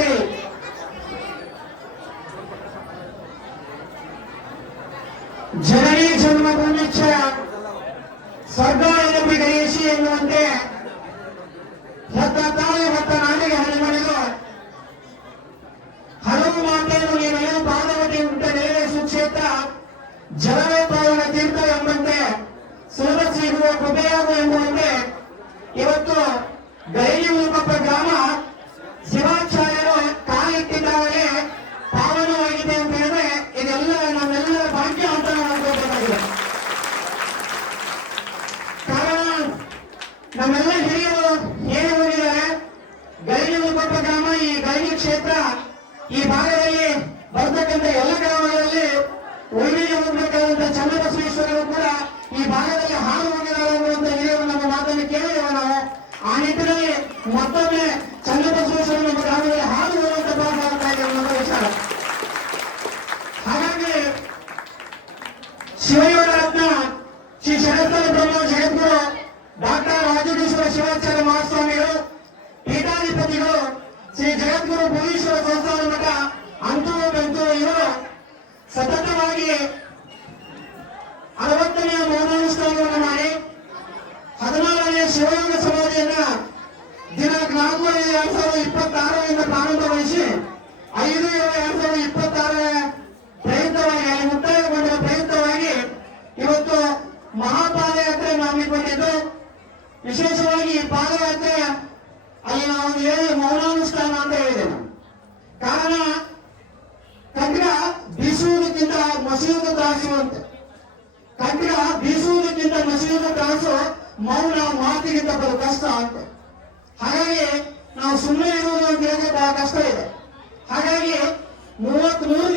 ಅಂತೇಳಿ ಜನನಿ ಜನ್ಮಭೂಮಿಚ್ಛ ಸ್ವರ್ಗ ಎನ್ನುವ ಗಣೇಶಿ ಎನ್ನುವಂತೆ ಹೊತ್ತ ತಾಯಿ ಹೊತ್ತ ನಾಡಿಗೆ ಹರಿಮಣಿದು ಹಲವು ಮಾತೆಯನ್ನು ನೀನು ಪಾದವತಿ ಉಂಟ ನೆಲೆ ಸುಕ್ಷೇತ್ರ ಜಲವೇ ಪಾವನ ತೀರ್ಥ ಎಂಬಂತೆ ಸುಲಭ ಸಿಗುವ ಕೃಪೆಯಾಗು ಎಂಬುವಂತೆ ಇವತ್ತು ಗೈರಿಕೊಪ್ಪ ಗ್ರಾಮ ಶಿವಾಚಾರ್ಯರು ಕಾಲಿಟ್ಟಿದ್ದಾಗಲೇ ಪಾವನವಾಗಿದೆ ಅಂತ ಹೇಳಿದ್ರೆ ಇದೆಲ್ಲ ನಮ್ಮೆಲ್ಲರ ಭಾಗ್ಯ ಅಂತ ನಾವು ಅನ್ಕೋಬೇಕಾಗಿದೆ. ಕಾರಣ ನಮ್ಮೆಲ್ಲ ಹಿರಿಯರು ಹೇಳಿ ಹೋಗಿದ್ದಾರೆ, ಗೈರಿಕೊಪ್ಪ ಗ್ರಾಮ ಈ ಗೈರಿ ಕ್ಷೇತ್ರ ಈ ಭಾಗದಲ್ಲಿ ಬರ್ತಕ್ಕಂಥ ಎಲ್ಲ ಗ್ರಾಮಗಳಲ್ಲಿ ಒಳ್ಳೆಯ ಹೋಗ್ಬೇಕಾದಂತ ಚನ್ನಬಸವೇಶ್ವರರು ಕೂಡ ಈ ಭಾಗದಲ್ಲಿ ಹಾದು ಹೋಗಿದ್ದಾರೆ ಅನ್ನುವಂತ ಹಿರಿಯರು ನಮ್ಮ ಮಾತನ್ನು ಕೇಳಿದ್ದೇವೆ ನಾವು. ಆ ನಿಟ್ಟಿನಲ್ಲಿ ಮತ್ತೊಮ್ಮೆ ಚನ್ನಬಸವೇಶ್ವರ ನಮ್ಮ ಗ್ರಾಮದಲ್ಲಿ ಹಾದು ಹೋಗುವಂತ ಭಾಗ ಆಗ್ತಾ ಇದೆ ಅನ್ನೋ ವಿಚಾರ. ಹಾಗಾಗಿ ಶಿವಯೋಗ ರತ್ನ ಶ್ರೀ ಶರತ್ಕರ ಬ್ರಹ್ಮ ಜಗದ್ಗುರು ಡಾಕ್ಟರ್ ರಾಜೇಶ್ವರ ಶಿವಾಚಾರ್ಯ ಮಹಾಸ್ವಾಮಿಗಳು, ಪೀಠಾಧಿಪತಿಗಳು ಶ್ರೀ ಜಗದ್ಗುರು ಭುವನೇಶ್ವರ ಸಂಸ್ಥಾನ ಮಠ ಅಂತೂ ಇವರು ಸತತವಾಗಿ 60ನೇ ಮೌನಾನುಷ್ಠಾನವನ್ನು ಮಾಡಿ 16ನೇ ಶಿವಯೋಗ ಸಮಾಧಿಯನ್ನ ದಿನಾಂಕ 4/5/2026 ಪ್ರಾರಂಭಗೊಳಿಸಿ 5/7/2026 ಪ್ರಯುಕ್ತವಾಗಿ ಅಲ್ಲಿ ಮುಕ್ತಾಯಗೊಂಡ ಪ್ರಯುಕ್ತವಾಗಿ ಇವತ್ತು ಮಹಾಪಾದಯಾತ್ರೆ ಹಮ್ಮಿಕೊಂಡಿದ್ದು, ವಿಶೇಷವಾಗಿ ಈ ಪಾದಯಾತ್ರೆ ಅಲ್ಲಿ ನಾವು ಮೌನಾನುಷ್ಠಾನ ಅಂತ ಹೇಳಿದೆವು. ಕಾರಣ ಕಗ್ಗ ಬೀಸುವುದಕ್ಕಿಂತ ಮಸಿಯುವುದು ತ್ರಾಸು ಅಂತ. ಕಗ್ಗ ಬೀಸುವುದಕ್ಕಿಂತ ಮಸಿಯುವುದು ತ್ರಾಸು, ಮೌನ ಮಾತಿಗಿಂತ ಬರೋ ಕಷ್ಟ ಅಂತ. ಹಾಗಾಗಿ ನಾವು ಸುಮ್ಮನೆ ಇರುವುದು ಅಂತ ಹೇಳಿದ್ರೆ ಬಹಳ ಕಷ್ಟ ಇದೆ. ಹಾಗಾಗಿ 33